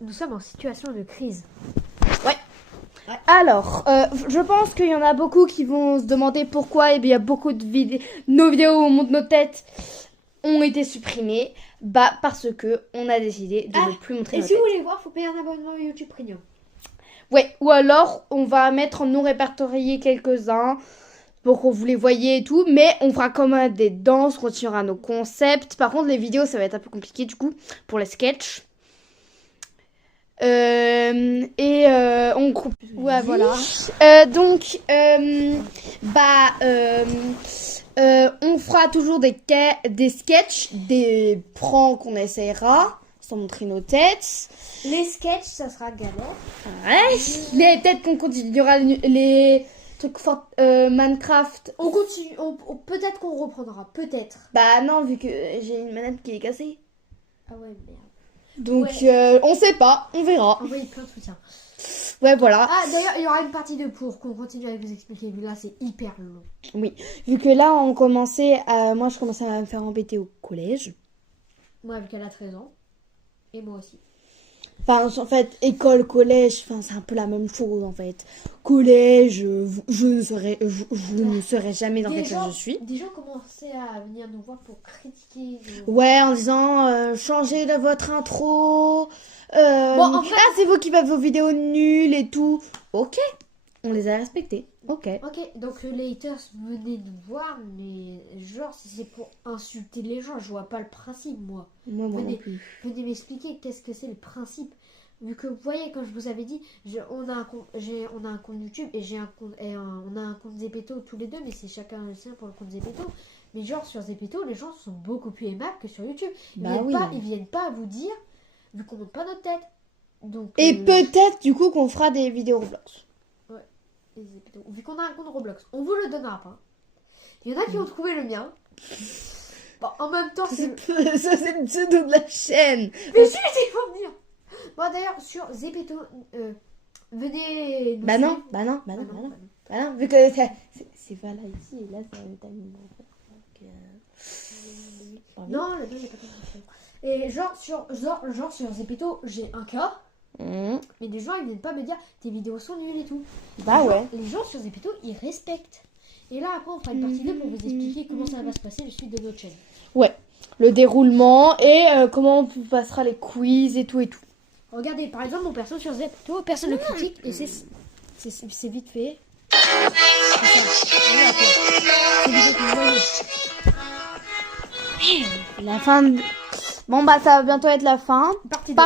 nous sommes en situation de crise. Alors, je pense qu'il y en a beaucoup qui vont se demander pourquoi il y a beaucoup de nos vidéos où on monte nos têtes ont été supprimées. Bah, parce que on a décidé de ne plus montrer nos têtes. Et si vous voulez voir, faut payer un abonnement YouTube Premium. Ouais, ou alors on va mettre nous répertorier quelques-uns pour que vous les voyez et tout, mais on fera quand même des danses, on continuera nos concepts. Par contre, les vidéos, ça va être un peu compliqué du coup pour les sketchs. On coupe. Ouais, voilà. On fera toujours des sketchs, des pranks qu'on essaiera sans montrer nos têtes. Les sketchs, ça sera galère. Ouais. Peut-être qu'on continuera les trucs Minecraft. On continue. Peut-être qu'on reprendra. Peut-être. Bah non, vu que j'ai une manette qui est cassée. Ah ouais, merde. Donc, on sait pas, on verra. Envoyez plein de soutien. Ouais, voilà. Ah, d'ailleurs, il y aura une partie 2 pour qu'on continue à vous expliquer. Là, c'est hyper long. Oui, vu que là, moi, je commençais à me faire embêter au collège. Moi, vu qu'elle a 13 ans. Et moi aussi. Enfin, en fait, école, collège, enfin, c'est un peu la même chose, en fait. Collège, je ne serai jamais dans quelle classe je suis. Des gens commençaient à venir nous voir pour critiquer. Ouais, en disant, changez de votre intro. En fait... c'est vous qui faites vos vidéos nulles et tout. Ok, on les a respectées. Ok, donc les haters venaient nous voir, mais genre, si c'est pour insulter les gens, je vois pas le principe, moi. Moi non plus. Venez m'expliquer qu'est-ce que c'est le principe. Vu que vous voyez, comme je vous avais dit, on a un compte YouTube et on a un compte Zepeto tous les deux, mais c'est chacun le sien pour le compte Zepeto. Mais genre, sur Zepeto, les gens sont beaucoup plus aimables que sur YouTube. Ils viennent pas vous dire, vu qu'on monte pas notre tête. Donc, et peut-être, du coup, qu'on fera des vidéos Roblox. Vu qu'on a un compte Roblox, on vous le donnera pas. Il y en a qui ont trouvé le mien. Bon, en même temps, ça c'est le pseudo de la chaîne. Mais si, il faut venir. Bon, d'ailleurs, sur Zepeto, venez. Bah non. Vu que c'est pas là ici et là c'est le timing. Non, le il est pas comme ça. Et genre sur Zepeto, j'ai un cas. Mais des gens ils viennent pas me dire tes vidéos sont nulles et tout. Les gens sur Zepeto ils respectent. Et là après on fera une partie 2 pour vous expliquer comment ça va se passer le suite de notre chaîne. Ouais, le déroulement et comment on passera les quiz et tout et tout. Regardez par exemple mon perso sur Zepeto, personne ne critique et c'est vite fait. La fin de... Bon bah ça va bientôt être la fin. Partie 2.